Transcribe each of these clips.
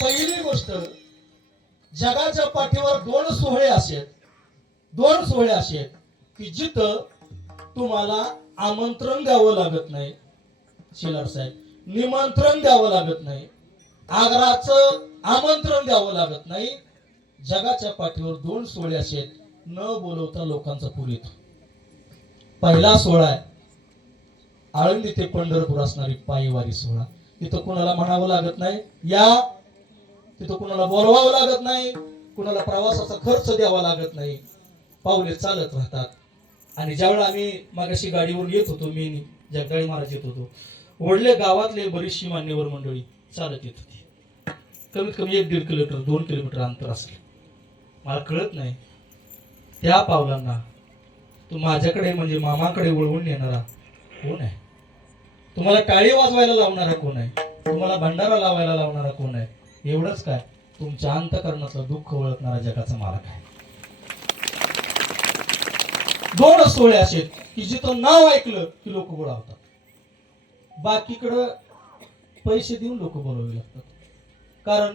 पहिली गोष्ट, जगाच्या पाठीवर दोन सोहळे असे की जिथं तुम्हाला आमंत्रण द्यावं लागत नाही, शेलार साहेब, निमंत्रण द्यावं लागत नाही, आग्रहाचं आमंत्रण द्यावं लागत नाही. जगाच्या पाठीवर दोन सोहळे असे न बोलवता लोकांचा पूर येतो. पहिला सोहळा आहे आळंदी ते पंढरपूर असणारी पायीवारी सोहळा. तिथं कुणाला म्हणावं लागत नाही या, तिथं कुणाला बोलवावं लागत नाही, कुणाला प्रवासाचा खर्च द्यावा लागत नाही, पावले चालत राहतात. आणि ज्यावेळेला आम्ही मागाशी गाडीवरून येत होतो, मी जगदाळे महाराज येत होतो, ओढले गावातले बरीचशी मान्यवर मंडळी चालत येत होती. कमीत कमी 1-1.5 किलोमीटर 2 किलोमीटर अंतर असेल. मला कळत नाही त्या पावलांना तू माझ्याकडे म्हणजे मामाकडे वळवून नेणारा कोण आहे? तुम्हाला टाळी वाजवायला लावणारा कोण आहे? तुम्हाला भंडारा लावायला लावणारा कोण आहे? एवढंच काय, तुमच्या अंतःकरणातलं दुःख ओळखणारा जगाचा मालक आहे. दोन सोहळे असे की जिथं नाव ऐकलं की लोक गोळा होतात. बाकीकडं पैसे देऊन लोक बोलवावे लागतात, कारण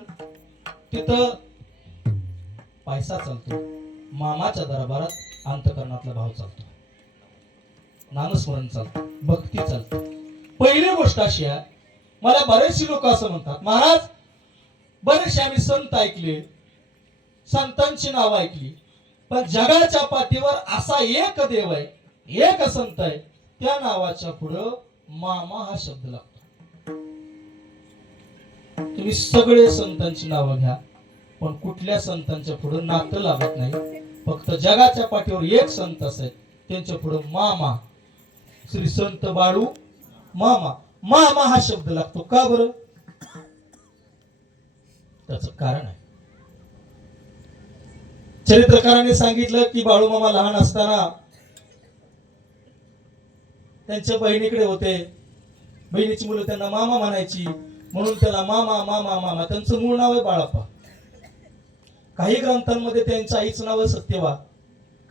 तिथं पैसा चालतो. मामाच्या दरबारात अंतःकरणातला भाव चालतो, नामस्मरण चालतं, भक्ती चालते. पहिली गोष्ट अशी आहे, मला बरेचसे लोक असं म्हणतात, महाराज बरेचसे आम्ही संत ऐकले, संतांची नाव ऐकली, पण जगाच्या पाठीवर असा एक देव आहे, एक संत आहे, त्या नावाच्या पुढं मामा हा शब्द लागतो. तुम्ही सगळे संतांची नावं घ्या, पण कुठल्या संतांच्या पुढे नातं लागत नाही. फक्त जगाच्या पाठीवर एक संत असेल, त्यांच्या पुढे मामा, श्री संत बाळू मामा, मामा हा शब्द लागतो. का बरं? त्याचं कारण आहे. चरित्रकाराने सांगितलं की बाळू मामा लहान असताना त्यांच्या बहिणीकडे होते. बहिणीची मुलं त्यांना मामा म्हणायची, म्हणून त्याला मामा मामा मामा. त्यांचं मूळ नाव आहे बाळाप्पा. काही ग्रंथांमध्ये त्यांच्या आईचं नाव आहे सत्यवा,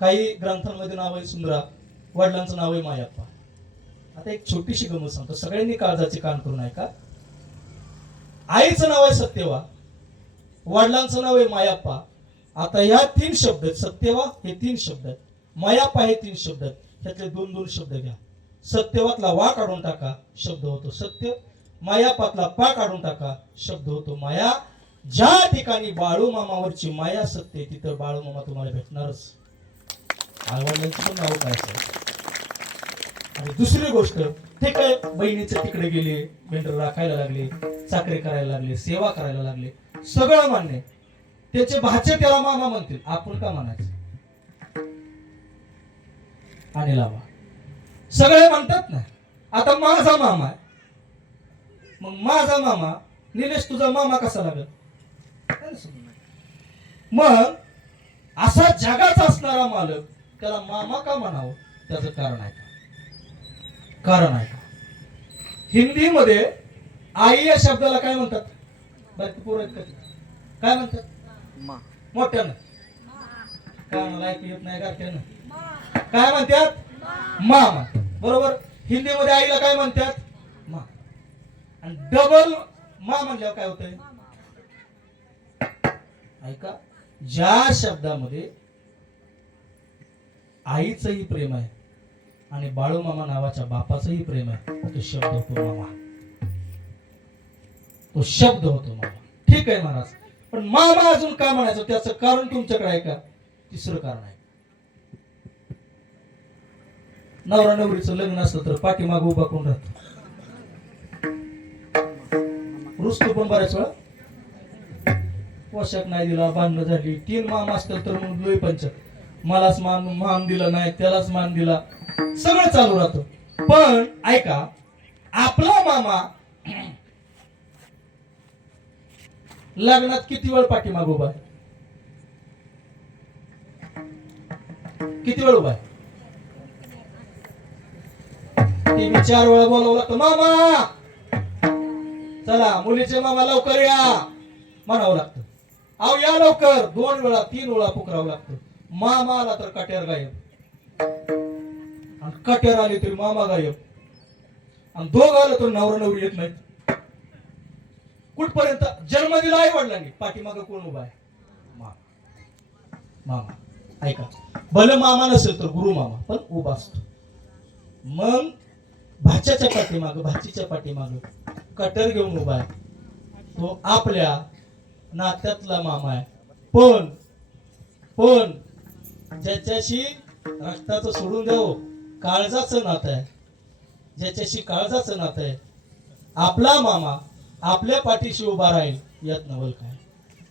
काही ग्रंथांमध्ये नाव आहे सुंदरा, वडिलांचं नाव आहे मायाप्पा. आता एक छोटीशी गमत सांगतो, सगळ्यांनी काळजाचे कान करून ऐका. आईचं नाव आहे सत्यवा, वडिलांचं नाव आहे मायाप्पा. आता ह्या 3 शब्द आहेत, सत्यवा हे 3 शब्द आहेत, मायाप्पा हे 3 शब्द आहेत. त्यातले 2-2 शब्द घ्या. सत्यवातला वा काढून टाका, शब्द होतो सत्य. मायापातला पा काढून टाका, शब्द होतो माया. ज्या ठिकाणी बाळू मामावरची माया सत्य, तिथं बाळू मामा तुम्हाला भेटणारच. आईवडिलांचं पण नाव काय असेल. आणि दुसरी गोष्ट, ते काय बहिणीचे तिकडे गेले, मेंढर राखायला लागले, चाकरी करायला लागले, सेवा करायला लागले, सगळं मान्य. त्याचे भाचे त्याला मामा म्हणतील, आपण का म्हणायचं? आणि लावा सगळे म्हणतात ना, आता माझा मामा आहे, मग माझा मामा निलेश तुझा मामा कसा लागेल? मग असा जगाचा असणारा मालक त्याला मामा का म्हणावं? त्याचं कारण आहे का? कारण आहे का? हिंदीमध्ये आई या शब्दाला काय म्हणतात? बाकी पोरं काय म्हणतात? मोठ्यानं काय मला ऐकू येत नाही, गारठ्यानं काय म्हणतात? मामा. बरोबर. हिंदीमध्ये आईला काय म्हणतात? मा. आणि डबल मा म्हणल्यावर काय होतंय? ऐका, ज्या शब्दामध्ये आईचंही प्रेम आहे आणि बाळू मामा नावाच्या बापाचंही प्रेम आहे, तो शब्द होतो मामा. तो शब्द होतो मामा. ठीक आहे महाराज, पण मामा अजून का म्हणायचं? त्याचं कारण तुमच्याकडे आहे का? तिसरं कारण आहे. नवरा नवरीचं लग्न असलं तर पाठीमाग उभा कोण राहतो? रुसतो पण बऱ्याच वेळा. पोशाख नाही दिला, भांडणं झाली, 3 मामा असतील तर मग लोई पंचायत, मलाच मान दिला नाही, त्यालाच मान दिला, सगळं चालू राहतं. पण ऐका, आपला मामा लग्नात किती वेळ पाठीमाग उभा आहे? किती वेळ उभा आहे? 3-4 वेळा बोलावं लागतं, मामा चला, मुलीचे मामा लवकर या म्हणावं लागतं. अहो या लवकर, 2 वेळा 3 वेळा पुकारावं लागतं. मामा आला तर कट्यार गायब, आणि कट्यार आली तरी मामा गायब. आणि दोघं आलं तर नवरा नवरी येत नाही. कुठपर्यंत जन्म दिला आई वडिलांनी, पाठीमागं कोण उभा आहे? मामा. मामा ऐका, भले मामा नसेल तर गुरु मामा पण उभा असतो. मग भाच्याच्या पाठीमाग, भाचीच्या पाठीमाग कटर घेऊन उभा आहे. तो आपल्या नात्यातला मामा आहे. पण पण ज्याच्याशी रक्ताचं सोडून द्यावं, काळजाचं नातं आहे, ज्याच्याशी काळजाचं नातं आहे, आपला मामा आपल्या पाठीशी उभा राहील यात नवल काय?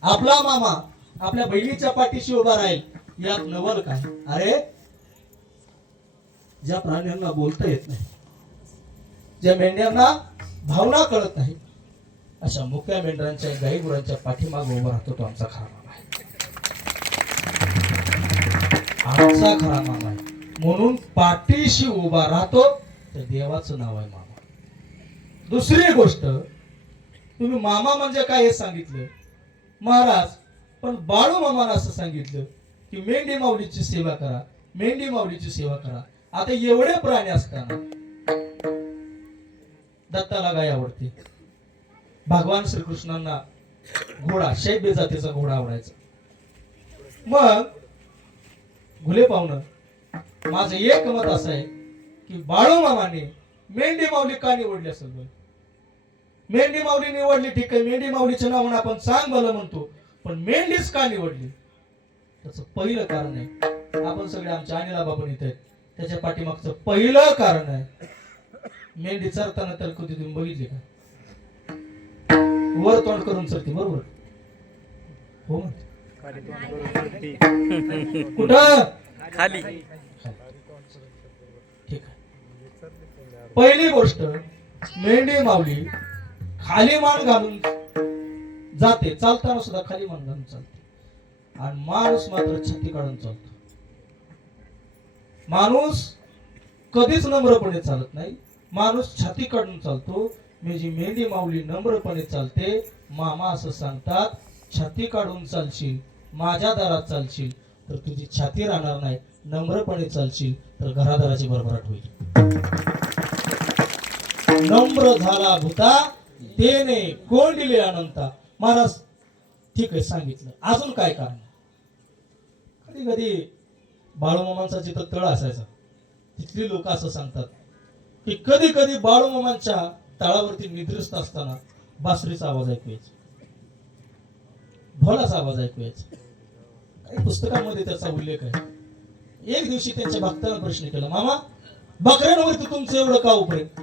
आपला मामा आपल्या बहिणीच्या पाठीशी उभा राहील यात नवल काय? अरे, ज्या प्राण्यांना बोलता येत नाही, ज्या मेंढ्यांना भावना कळत नाही, अशा मुक्या मेंढरांच्या, गाई गुरांच्या पाठीमागे उभा राहतो तो आमचा खरा मामा आहे. आमचा खरा मामा आहे. म्हणून पाठीशी उभा राहतो तर देवाचं नाव आहे मामा. दुसरी गोष्ट, तुम्ही मामा म्हणजे काय हे सांगितलं महाराज, पण बाळू मामानं असं सांगितलं की मेंढी माऊलीची सेवा करा, मेंढी माऊलीची सेवा करा. आता एवढे प्राणी असताना दत्ताला गाय आवडते, भगवान श्रीकृष्णांना घोडा, शैब्य जातीचा घोडा आवडायचा. मग घुले पाहुणं, माझं एक मत असं आहे की बाळू मामाने मेंढी माऊली का निवडली असेल? मेंढी माऊली निवडली, ठीक आहे, मेंढी माऊलीचं नाव आपण सांग भलं म्हणतो, पण मेंढीच का निवडली? त्याचं पहिलं कारण आहे, आपण सगळे आमच्या अनिला बाबा इथे आहेत, त्याच्या पाठीमागचं पहिलं कारण आहे, मेंढी चरताना तर कधी तुम्ही बघितली का? वर तोंड करून चरते, बरोबर? हो, कुठं? खाली. ठीक आहे. पहिली गोष्ट, मेंढी माऊली खाली मान घालून जाते, चालताना सुद्धा खाली मान घालून चालते, आणि माणूस मात्र छाती काढून चालतो. माणूस कधीच नम्रपणे चालत नाही, माणूस छाती काढून चालतो. म्हणजे मेंढी माऊली नम्रपणे चालते. मामा असं सांगतात, छाती काढून चालशील, माझ्या दारात चालशील तर तुझी छाती राहणार नाही, नम्रपणे चालशील तर घरादाराची भरभराट होईल. नम्र झाला भूता तेने कोण दिले अनंता. महाराज ठीक आहे, सांगितलं. अजून काय कारण? कधी कधी बाळूमामांचा जिथं तळ असायचा तिथली लोक असं सांगतात की कधी कधी बाळूमामांच्या तळावरती निद्रिस्त असताना बासरीचा आवाज ऐकू यायचा, ढोलाचा आवाज ऐकू यायचा. काही पुस्तकांमध्ये त्याचा उल्लेख आहे. एक दिवशी त्यांच्या भक्तांना प्रश्न केला, मामा बकऱ्यांवरती तुमचं एवढं का उपयोग?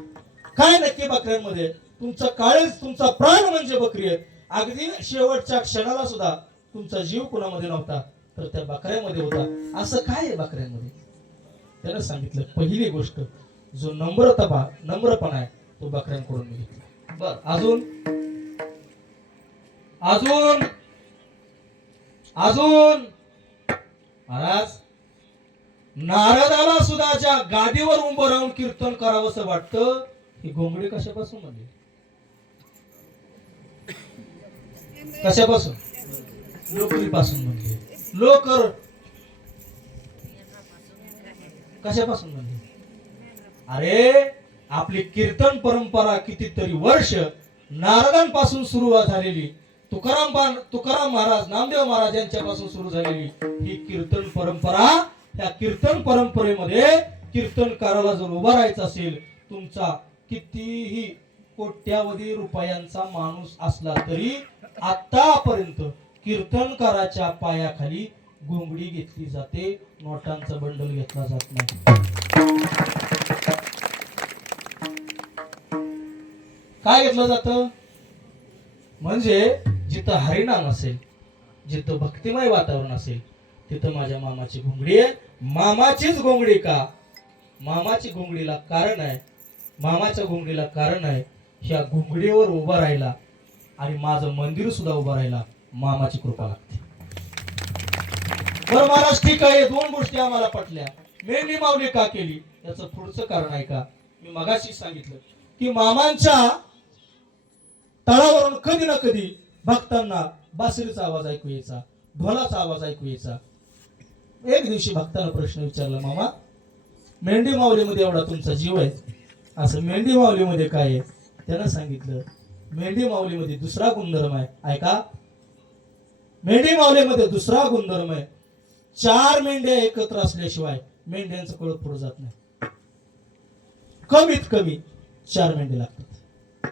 काय नक्की बकऱ्यांमध्ये? तुमचा काळच, तुमचा प्राण म्हणजे बकरी आहे. अगदी शेवटच्या क्षणाला सुद्धा तुमचा जीव कुणामध्ये नव्हता तर त्या बकऱ्यामध्ये होता. असं काय आहे बकऱ्यांमध्ये? त्यानं सांगितलं, पहिली गोष्ट जो नम्रपणा आहे तो बकऱ्यांकडून मी घेतला. बर, अजून अजून अजून महाराज, नारदाला सुद्धा ज्या गादीवर उभं राहून कीर्तन करावं असं वाटतं, ही घोंगडी कशापासून म्हणली? कशापासून? लोकरीपासून म्हणली. लोकर कशापासून म्हणली? अरे, आपली कीर्तन परंपरा कितीतरी वर्ष नारदांपासून सुरुवात झालेली, तुकाराम महाराज, नामदेव महाराज यांच्यापासून सुरू झालेली ही कीर्तन परंपरा. त्या कीर्तन परंपरेमध्ये कीर्तनकाराला जर उभा राहायचं असेल, तुमचा कितीही कोट्यावधी रुपयांचा माणूस असला तरी आतापर्यंत कीर्तनकाराच्या पायाखाली घोंगडी घेतली जाते, नोटांचा बंडल घेतला जात नाही. काय घेतलं जातं? म्हणजे जिथं हरिनाम असेल, जिथं भक्तिमय वातावरण असेल, तिथं माझ्या मामाची घोंगडी आहे. मामाचीच घोंगडी का? मामाची घोंगडीला कारण आहे, मामाच्या घोंगडीला कारण आहे, ह्या घोंगडीवर उभा राहिला आणि माझं मंदिर सुद्धा उभं राहिला, मामाची कृपा लागते. बरं महाराज, ठीक आहे, दोन गोष्टी आम्हाला पटल्या. मेंढी माऊली का केली याचं पुढचं कारण आहे का? मी मगाशी सांगितलं की मामांच्या तळावरून कधी ना कधी भक्तांना बासरीचा आवाज ऐकू यायचा, ढोलाचा आवाज ऐकू यायचा. एक दिवशी भक्तांना प्रश्न विचारला, मामा मेंढी माऊलीमध्ये एवढा तुमचा जीव आहे, असं मेंढी माऊलीमध्ये काय आहे त्यानं सांगितलं. मेंढी माऊलीमध्ये दुसरा गुणधर्म आहे, ऐका. मेंढी माऊलीमध्ये दुसरा गुणधर्म आहे, 4 मेंढ्या एकत्र असल्याशिवाय मेंढ्यांचं कळप पुढे जात नाही. कमीत कमी 4 मेंढे लागतात.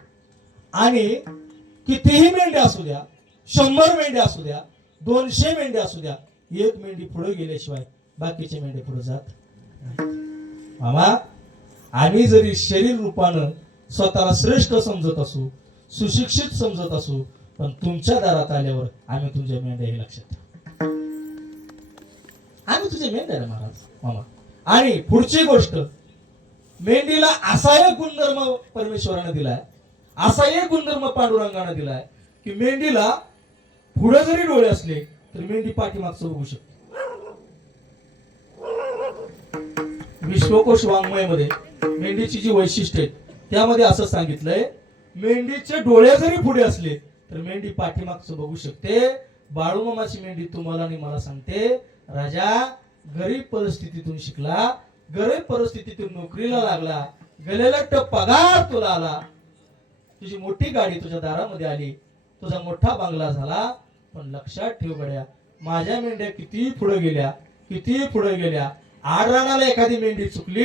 आणि कितीही मेंढ्या असू द्या, 100 मेंढ्या असू द्या, 200 मेंढ्या असू द्या, एक मेंढी पुढे गेल्याशिवाय बाकीचे मेंढे पुढे जात नाही. मामा, आम्ही जरी शरीर रूपानं स्वतःला श्रेष्ठ समजत असू, सुशिक्षित समजत असू, पण तुमच्या दारात आल्यावर आम्ही तुमच्या मेंढ्या हे लक्षात ठेवू. आम्ही तुझे मेंढ्या रे महाराज मामा. आणि पुढची गोष्ट, मेंढीला असा एक गुणधर्म परमेश्वराने दिलाय, असा एक गुणधर्म पांडुरंगाने दिलाय की मेंढीला पुढे जरी डोळे असले तर मेंढी पाठीमागचं बघू शकते. विश्वकोश वाङ्मयामध्ये मेंढीची जी वैशिष्ट्य आहेत त्यामध्ये असं सांगितलंय, मेंढीचे डोळे जरी पुढे असले तर मेंढी पाठीमागचं बघू शकते. बाळूमामाची मेंढी तुम्हाला आणि मला सांगते, राजा गरीब परिस्थितीतून शिकला, गरीब परिस्थितीतून नोकरीला लागला, गलेलट्ट पगार तुला आला, तुझी मोठी गाडी तुझ्या दारामध्ये आली, तुझा मोठा बंगला झाला, पण लक्षात ठेव गड्या, माझ्या मेंढ्या किती पुढे गेल्या, किती पुढे गेल्या. आडरानाला एखादी मेंढी चुकली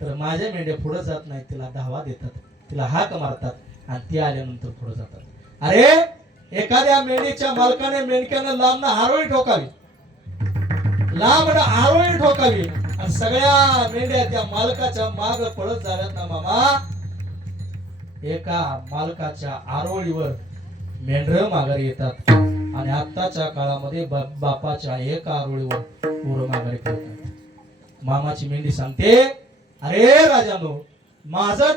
तर माझ्या मेंढ्या पुढे जात नाही, तिला धावा देतात, तिला हाक मारतात आणि ती आल्यानंतर पुढे जातात. अरे एखाद्या मेंढीच्या मालकाने मेंढक्यानं लांबनं आरोळी ठोकावी, लांबनं आरोळी ठोकावी आणि सगळ्या मेंढ्या त्या मालकाच्या माग पळत जाव्यात ना मामा. एका मालकाच्या आरोळीवर मेंढर माघारी येतात आणि आत्ताच्या काळामध्ये बापाच्या एका आरोळीवर पोरं माघारी करतात. मामाची मेंढी सांगते, अरे राजानो, माझं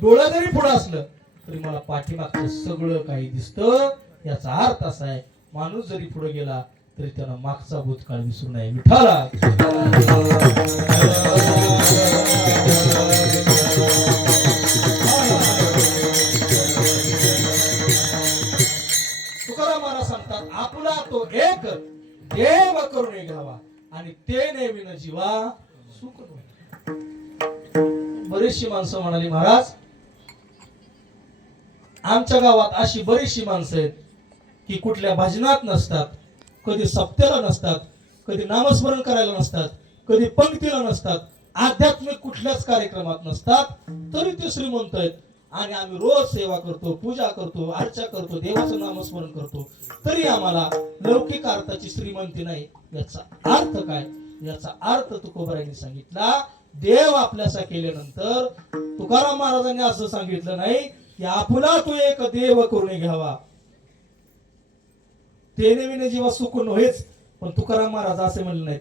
डोळं जरी पुढं असलं तरी मला पाठीमागचं सगळं काही दिसतं. याचा अर्थ असा आहे, माणूस जरी पुढे गेला तरी त्यानं मागचा भूतकाळ विसरू नये. विठाला तुकाराम महाराज सांगतात, आपला तो एक देव करून घ्यावा आणि ते नेविन जीवा सुख नव्हे. बरीचशी माणसं म्हणाली, महाराज आमच्या गावात अशी बरीचशी माणसं आहेत की कुठल्या भजनात नसतात, कधी सप्त्याला नसतात, कधी नामस्मरण करायला नसतात, कधी पंक्तीला नसतात, आध्यात्मिक कुठल्याच कार्यक्रमात नसतात, तरी ते श्रीमंत आहेत. आणि आम्ही रोज सेवा करतो, पूजा करतो, अर्चा करतो, देवाचं नामस्मरण करतो, तरी आम्हाला लौकिक अर्थाची श्रीमंती नाही. याचा अर्थ काय? याचा अर्थ तुकोबारायांनी सांगितला, देव आपल्यासा केल्यानंतर तुकाराम महाराजांनी असं सांगितलं नाही की आपला तो एक देव करून घ्यावा, ते नेविने जीवा सुख नव्हेच. पण तुकाराम महाराज असे म्हणले नाही,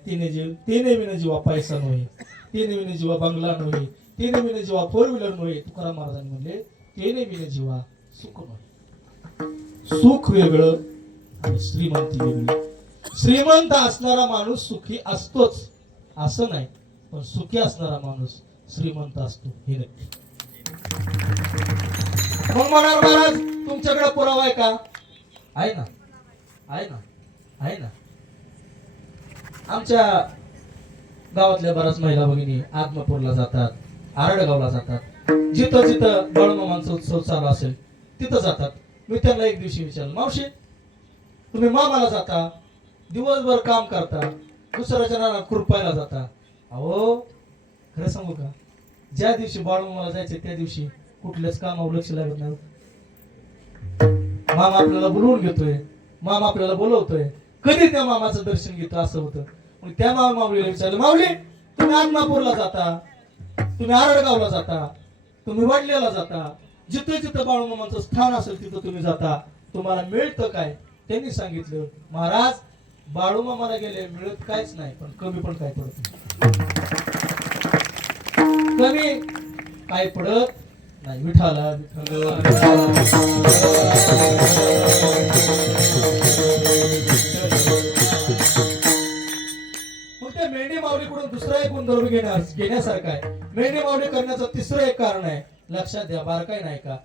ते नेविने जीवा पैसा नव्हे, ते नेविने जीवा बंगला नव्हे, ते नेविने जीवा 4 व्हीलर नव्हे. तुकाराम महाराजांनी म्हणले, ते नेविने जीवा सुख नव्हे. सुख वेगळं आणि श्रीमंती वेगळी. श्रीमंत असणारा माणूस सुखी असतोच असं नाही, पण सुखी असणारा माणूस श्रीमंत असतो हे नक्की. मग म्हणाल महाराज तुमच्याकडे पुरावा आहे का? आहे ना, आहे ना, आहे ना. आमच्या गावातल्या बऱ्याच महिला भगिनी आत्मापूरला जातात, आरडगावला जातात, जिथं जिथं बाळूमामांचा उत्सव चालू असेल तिथं जातात. मी त्यांना एक दिवशी विचारलं, मावशी तुम्ही मामाला जाता, दिवसभर काम करता, दुसऱ्याच्या नाना कृपायला जाता, अहो खरं सांगू का, ज्या दिवशी बाळूमामाला जायचे त्या दिवशी कुठल्याच कामावर लक्ष लागत नाही. मामा आपल्याला बोलवून घेतोय, मामा आपल्याला बोलवतोय, कधी त्या मामाचं दर्शन घेतो असं होतं. मग त्या माऊलीला विचारलं, माऊली तुम्ही आदमापूरला जाता, तुम्ही आरडगावला जाता, तुम्ही वडल्याला जाता, जिथं जिथं बाळूमामाचं स्थान असेल तिथं तुम्ही जाता, तुम्हाला मिळतं काय? त्यांनी सांगितलं, महाराज बाळूमामाला गेले मिळत काहीच नाही, पण कमी पण काय पडत नाही, कमी काय पडत नाही. विठाला मग त्या मेंढी माऊलीकडून दुसरा एक गुणधर्म घेण्यासारखा आहे. मेंढी माऊली करण्याचं तिसरं एक कारण आहे, लक्षात द्या, बारकाई नाही का.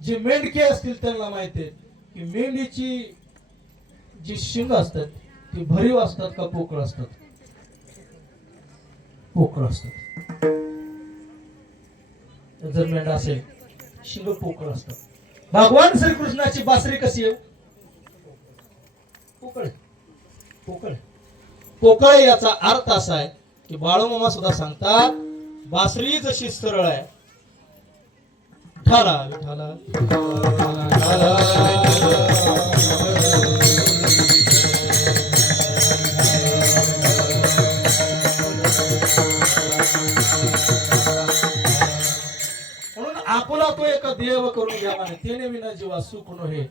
जे मेंढके असतील त्यांना माहिती आहे की मेंढीची जी शिंग असतात ती भरीव असतात का पोकळ असतात? पोकळ असतात. जर मेंढा असेल शिंग पोकळ असतं. भगवान श्रीकृष्णाची बासरी कशी आहे? पोकळ पोकळ पोकळ. याचा अर्थ असा आहे की बाळूमामा सुद्धा सांगतात बासरी जशी सरळ आहे. ठाला विठाला म्हणून आपुला तो एक देव करून घ्या म्हणे तेने विना जीवा सुख नो हे.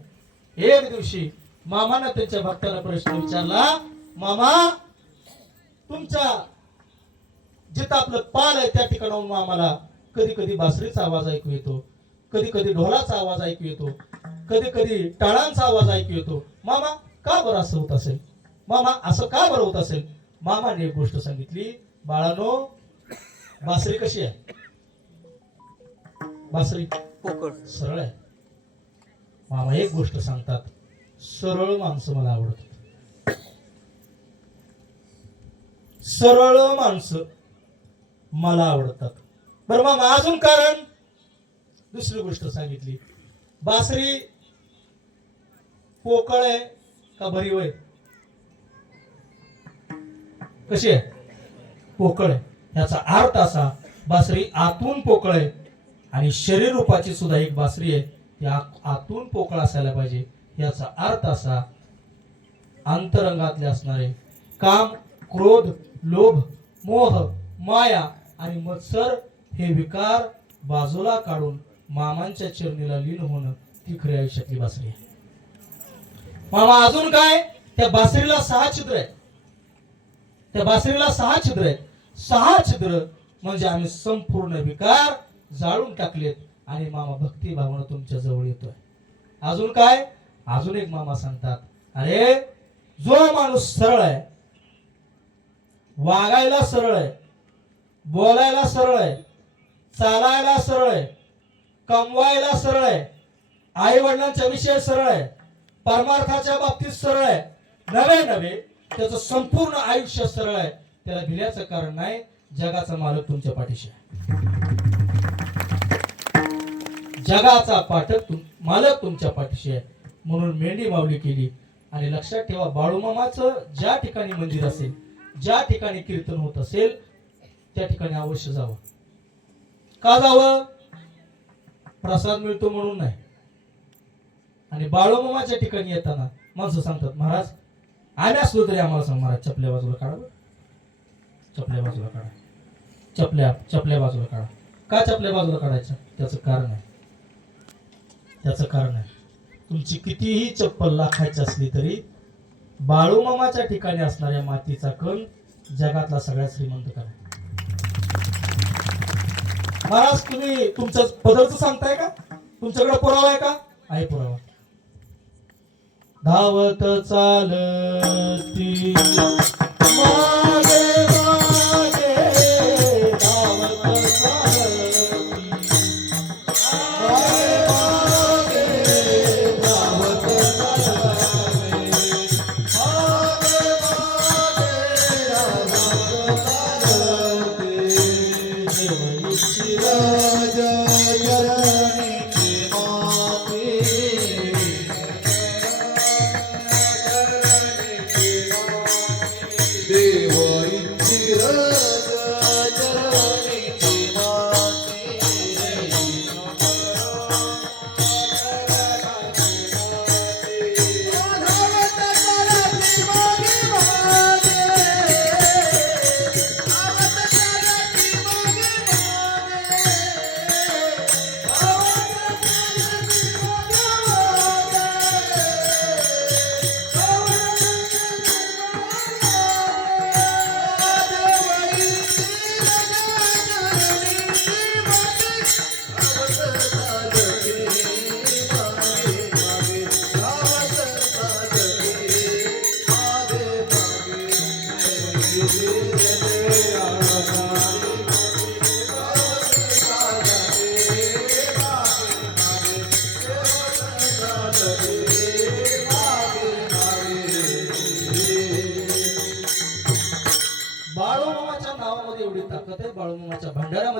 एक दिवशी मामानं त्यांच्या भक्ताला प्रश्न विचारला, मामा तुमच्या जिथं आपलं पाल आहे त्या ठिकाणाहून आम्हाला कधी कधी बासरीचा आवाज ऐकू येतो, कधी कधी ढोलाचा आवाज ऐकू येतो, कधी कधी टाळांचा आवाज ऐकू येतो. मामा का बरं असं होत असेल? मामा असं का बरं होत असेल? मामाने एक गोष्ट सांगितली, बाळानो बासरी कशी आहे? बासरी पोकळ सरळ आहे. मामा एक गोष्ट सांगतात, सरळ माणसं मला आवडतात. सरळ माणसं मला आवडतात. बरं मामा अजून कारण? दुसरी गोष्ट सांगितली, बासरी पोकळ आहे का भरीव आहे? कशी आहे? पोकळ आहे. याचा अर्थ असा बासरी आतून पोकळ आहे आणि शरीर रूपाची सुद्धा एक बासरी आहे ती आतून पोकळ असायला पाहिजे. याचा अर्थ असा अंतरंगातले असणारे काम, क्रोध, लोभ, मोह, माया आणि मत्सर हे विकार बाजूला काढून मामांच्या चरणीला लीन होणं ती खरी आयुष्यातली बासरी आहे. मामा अजून काय? त्या बासरीला 6 छिद्र आहेत. त्या बासरीला 6 छिद्र आहेत. 6 छिद्र म्हणजे आम्ही संपूर्ण विकार जाळून टाकलेत आणि मामा भक्ती भावना तुमच्या जवळ येतोय. अजून काय? अजून एक मामा सांगतात, अरे जो माणूस सरळ आहे, वागायला सरळ आहे, बोलायला सरळ आहे, चालायला सरळ आहे, कमवायला सरळ आहे, आई वडिलांच्या विषय सरळ आहे, परमार्थाच्या बाबतीत सरळ आहे, नवे त्याचं संपूर्ण आयुष्य सरळ आहे, त्याला भिल्याचं कारण नाही. जगाचा मालक तुमच्या पाठीशी आहे. जगाचा मालक तुमच्या पाठीशी आहे. म्हणून मेंढी माऊली केली. आणि लक्षात ठेवा, बाळूमामाचं ज्या ठिकाणी मंदिर असेल, ज्या ठिकाणी कीर्तन होत असेल त्या ठिकाणी अवश्य जावं. का जावं? प्रसाद मिळतो म्हणून नाही. आणि बाळूमामाच्या ठिकाणी येताना माणसं सांगतात, महाराज आम्ही असलो तरी आम्हाला सांग, महाराज चपल्या बाजूला काढा, चपल्या बाजूला काढा, चपल्या बाजूला काढा. का चपल्या बाजूला काढायच्या? त्याचं कारण आहे. त्याचं कारण आहे, तुमची कितीही चप्पल लाखायची असली तरी बाळूमामाच्या ठिकाणी असणाऱ्या मातीचा कण जगातला सगळ्यात श्रीमंत करा. महाराज तुम्ही तुमच्या बदलचं सांगताय का? तुमच्याकडे पुरावा आहे का? आहे पुरावा. धावत चालती मागे मागे, धावत चालती मागे मागे, धावत चालती मागे मागे, धावत चालती देवईची राजा चरणीची माती, देव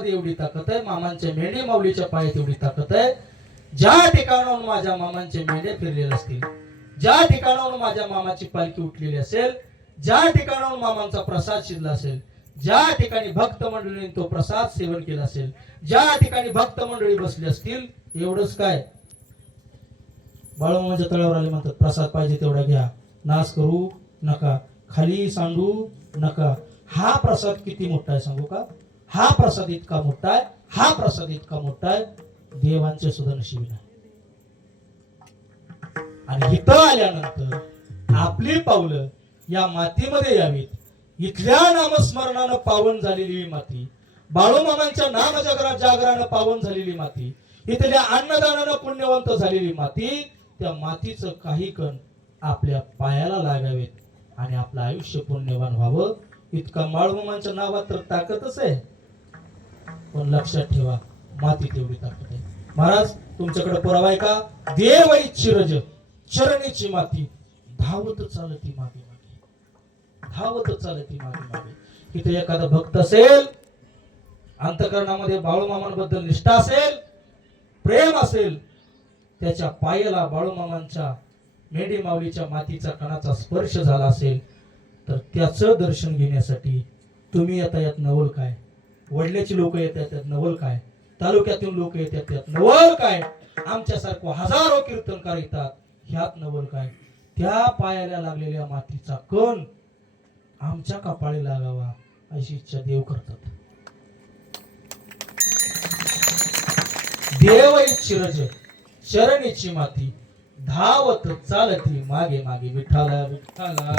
पायामध्ये एवढी ताकद आहे, मामांच्या मेंढी माऊलीच्या पायात एवढी ताकद आहे. ज्या ठिकाणाहून माझ्या मामांचे मेंढे फिरलेले असतील, ज्या ठिकाणाहून माझ्या मामाची पालखी उठलेली असेल, ज्या ठिकाणाहून मामांचा प्रसाद शिजला असेल, ज्या ठिकाणी भक्त मंडळींनी तो प्रसाद सेवन केला असेल, ज्या ठिकाणी भक्त मंडळी बसली असतील, एवढंच काय बाळूमामाच्या तळावर आले म्हणतात प्रसाद पाहिजे तेवढा घ्या, नाश करू नका, खाली सांडू नका. हा प्रसाद किती मोठा आहे सांगू का? हा प्रसाद इतका मोठा आहे, हा प्रसाद इतका मोठा आहे, देवांचे सुद्धा नशीब नाही. आणि इथं आल्यानंतर आपली पावलं या मातीमध्ये यावीत. इथल्या नामस्मरणानं पावन झालेली ही माती, बाळूमामांच्या नाम जागरानं पावन झालेली माती, इथल्या अन्नदानानं पुण्यवंत झालेली माती, त्या मातीचं काही कण आपल्या पायाला लागावेत आणि आपलं आयुष्य पुण्यवान व्हावं. इतका बाळूमामांच्या नावात तर ताकदच आहे. पण लक्षात ठेवा, माती तेवढी ताकद आहे. महाराज तुमच्याकडे पुरावा आहे का? देव चिरज चरणीची माती धावत चालती मागे मागे, धावत चालती मागे मागे. इथे एखादा भक्त असेल, अंतःकरणामध्ये बाळूमामांबद्दल निष्ठा असेल, प्रेम असेल, त्याच्या पायाला बाळूमामांच्या मेंढी माऊलीच्या मातीचा कणाचा स्पर्श झाला असेल, तर त्याचं दर्शन घेण्यासाठी तुम्ही येता यात नवल काय, वडल्याची लोक येतात त्यात नवल काय, तालुक्यातून लोक येतात त्यात नवल काय, आमच्यासारखं हजारो कीर्तनकार येतात ह्यात नवल काय. त्या पायाला लागलेल्या मातीचा कण आमच्या कपाळी लागावा अशी इच्छा देव करतात. देव चिरज चरणीची माती धावत चालती मागे मागे, विठ्ठला विठ्ठला.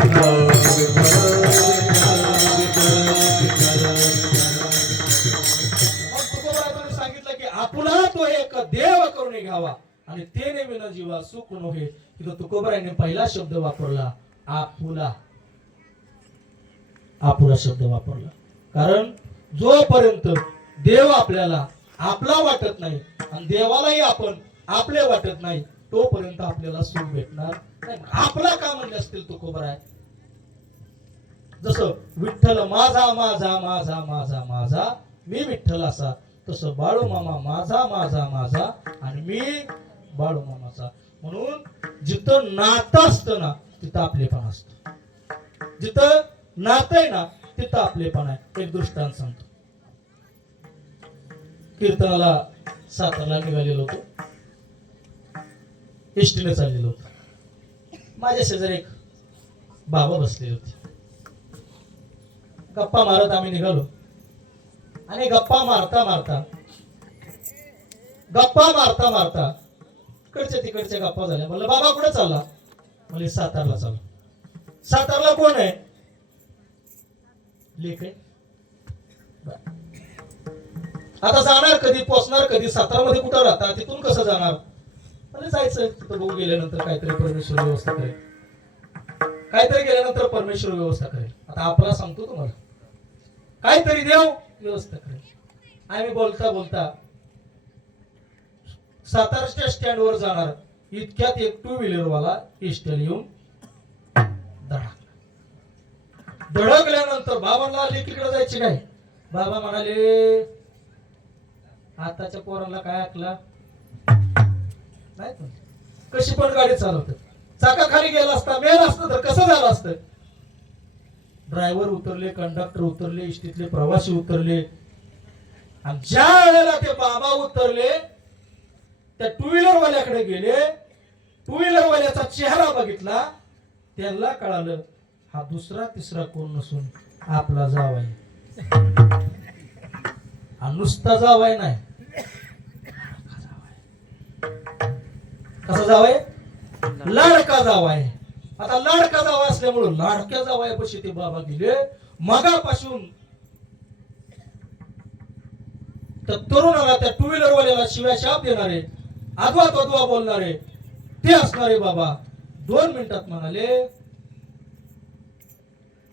सांगितलं की आपुला तो एक देव करून घ्यावा आणि ते नेमिन जीवा सुख नव्हे. तिथं तुकोबराने पहिला शब्द वापरला, आपुला. आपुला शब्द वापरला कारण जोपर्यंत देव आपल्याला आपला वाटत नाही आणि देवालाही आपण आपले वाटत नाही, तोपर्यंत आपल्याला सुख भेटणार नाही. आपला का म्हणले असतील तुकोबर आहे. जसं विठ्ठल माझा माझा माझा माझा माझा, मी विठ्ठल असा, तसं बाळूमामा माझा माझा माझा आणि मी बाळूमामाचा. म्हणून जिथं नातं असतं ना तिथं आपलेपण असतं, जिथं नातं आहे ना तिथं आपलेपण आहे. एक दृष्टांत सांगतो. कीर्तनाला सातारला निघालेलो होतो, एसटीने चाललेलो होतो. माझ्या शेजारी एक बाबा बसलेले होते. गप्पा मारत आम्ही निघालो आणि गप्पा मारता मारता इकडच्या तिकडच्या गप्पा झाल्या. म्हणलं बाबा कुठे चालला? म्हणजे सातारला चालला. सातारला कोण आहे? लेख आहे. आता जाणार कधी, पोचणार कधी, सातारामध्ये कुठं राहता, तिथून कसं जाणार? म्हणजे जायचं तिथं बघू, गेल्यानंतर काहीतरी परमेश्वर व्यवस्था करेल, काहीतरी गेल्यानंतर परमेश्वर व्यवस्था करेल. आता आपला सांगतो तुम्हाला, काहीतरी देव व्यवस्था करेल. आम्ही बोलता बोलता साताराच्या स्टँडवर जाणार, इतक्यात एक टू व्हीलर वाला एसटीला येऊन धडकल्यानंतर बाबांना लेकीकडे जायचे काय? बाबा म्हणाले आताच्या पोरांना काय ऐकला नाही, कशी पण गाडी चालवतात. चाका खाली गेला असता, मेल असतं तर कसं झालं असतं? ड्रायव्हर उतरले, कंडक्टर उतरले, एसटीतले प्रवासी उतरले आणि ज्या वेळेला ते बाबा उतरले त्या टू व्हीलर वाल्याकडे गेले. टू व्हीलर वाल्याचा चेहरा बघितला, त्यांना कळालं हा दुसरा तिसरा कोण नसून आपला जावई. नुसता जावई नाही, कसा जावई? लाडका जावई. आता लाडका जावई असल्यामुळे लाडक्या जावयापाशी ते बाबा गेले. मगापासून त्या तरुणाला, त्या टू व्हीलर वाल्याला शिव्या शाप देणारे, आदवा तद्वा बोलणारे ते असणारे बाबा 2 मिनिटात म्हणाले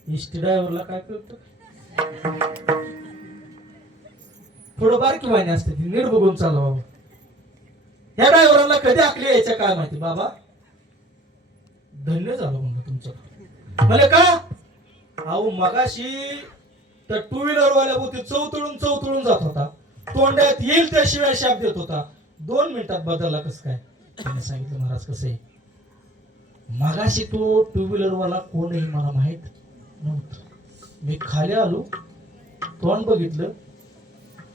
एसटी ड्रायव्हरला काय कळतं? थोडं बारकी वाहिनी असते ती, नीट बघून चालला बाबा. ह्या ड्रायव्हरांना कधी आखली यायच्या काय माहिती. बाबा धन्य झालं म्हणलं तुमचं. म्हणजे का? अहो मगाशी त्या टू व्हीलर वाल्या भोवती चौतळून जात होता तोंडात येईल त्याशिवाय शाप देत होता. 2 मिनिटात बदलला. कसं काय? त्याने सांगितलं महाराज कसं आहे, मगाशी तो टू व्हीलर वाला कोण आहे मला माहित नव्हतं. मी खाली आलो, तोंड बघितलं,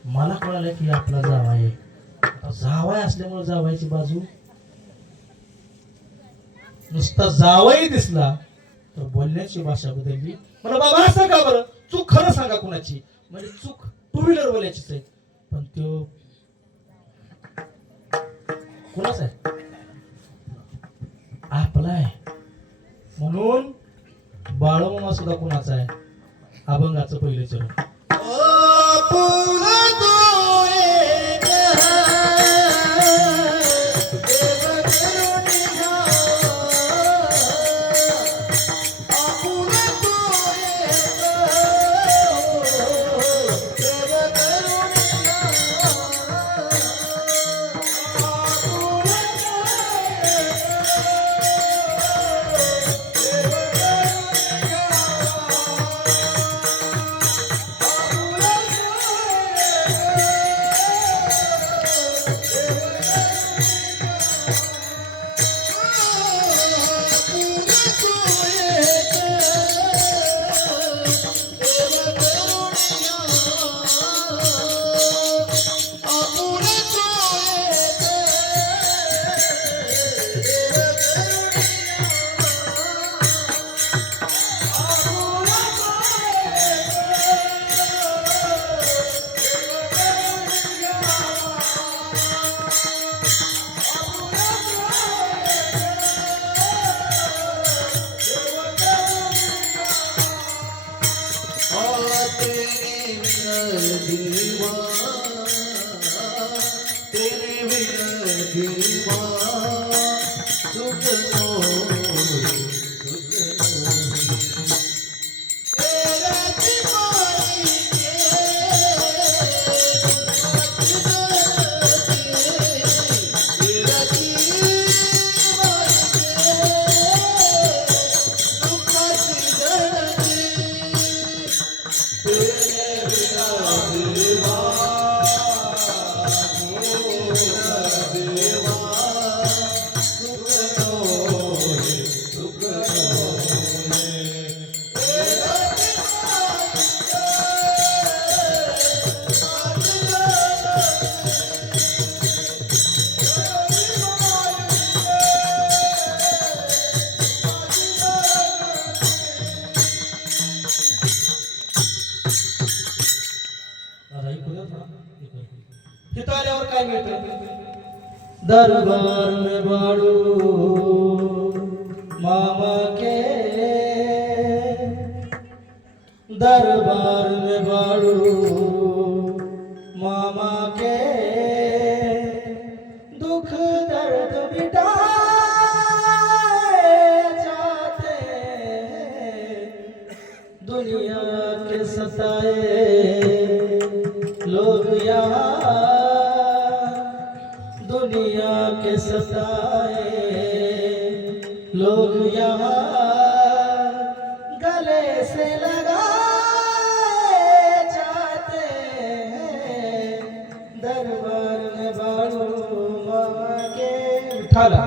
मला कळालं की आपला जावाय आहे. आता जावाय असल्यामुळे जावायची बाजू, नुसता जावाई दिसला तर बोलण्याची भाषा बदलली. मला बाबा असं का बरं? चूक खरं सांगा कुणाची? म्हणजे चूक टू व्हीलर वाल्याचीच आहे. पण तो कुणाच आहे? आपला आहे. म्हणून बाळमामा सुद्धा कुणाचा आहे? अभंगाचं पहिलं चरण. तिथं आल्यावर काय मिळतं? दरबार में बाळू मामा के, दरबार में बाळू मामा के, दुख दर्द मिटाए जाते दुनिया के सताए लोग यहाँ, दुनिया के सताए लोग यहाँ, गले से लगाए जाते हैं दरबार में बाळू मामा के. उठाला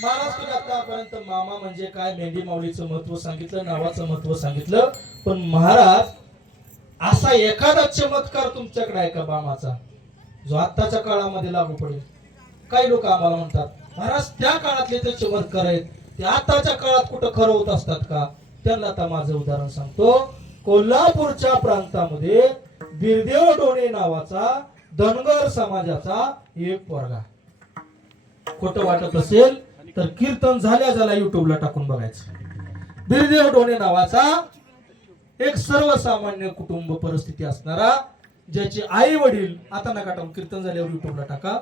महाराज तुम्ही आतापर्यंत मामा म्हणजे काय, मेंढी माऊलीचं महत्व सांगितलं, नावाचं महत्व सांगितलं. पण महाराज असा एखादा चमत्कार तुमच्याकडे आहे का मामाचा, जो आत्ताच्या काळामध्ये लागू पडेल? काही लोक आम्हाला म्हणतात महाराज त्या काळातले ते चमत्कार आहेत, ते आताच्या काळात कुठं खरं होत असतात का? त्यांना आता माझं उदाहरण सांगतो. कोल्हापूरच्या प्रांतामध्ये बिरदेव डोणे नावाचा धनगर समाजाचा एक पोरगा, खोटं वाटत असेल तर कीर्तन झाल्या युट्यूबला टाकून बघायचं. बिरदेव डोणे नावाचा एक सर्वसामान्य कुटुंब परिस्थिती असणारा, ज्याचे आई वडील, आता नका टाकून, कीर्तन झाल्यावर युट्यूबला टाका,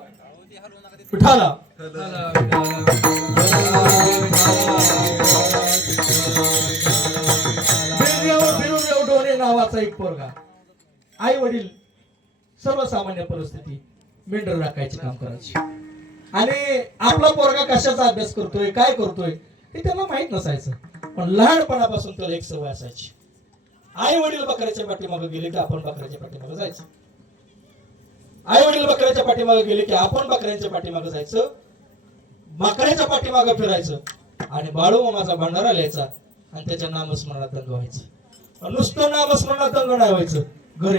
विठाला बिरदेव डोणे नावाचा एक पोरगा, आई वडील सर्वसामान्य परिस्थिती, मेंढर राखायचे काम करायचे. आणि आपला पोरगा कशाचा अभ्यास करतोय, काय करतोय, ते त्यांना माहित नसायचं. पण लहानपणापासून त्याला एक सवय असायची, आई वडील बकऱ्याच्या पाठीमागे गेले की आपण बकऱ्याच्या पाठीमागे जायचं. आई वडील बकऱ्याच्या पाठीमागे गेले की आपण बकऱ्यांच्या पाठीमागे जायचं, बकऱ्याच्या पाठीमागे फिरायचं आणि बाळूमामाचा भंडारा लिहायचा आणि त्याच्या नामस्मरणात दंग व्हायचं. नुसतं नामस्मरणात दंग नाही व्हायचं,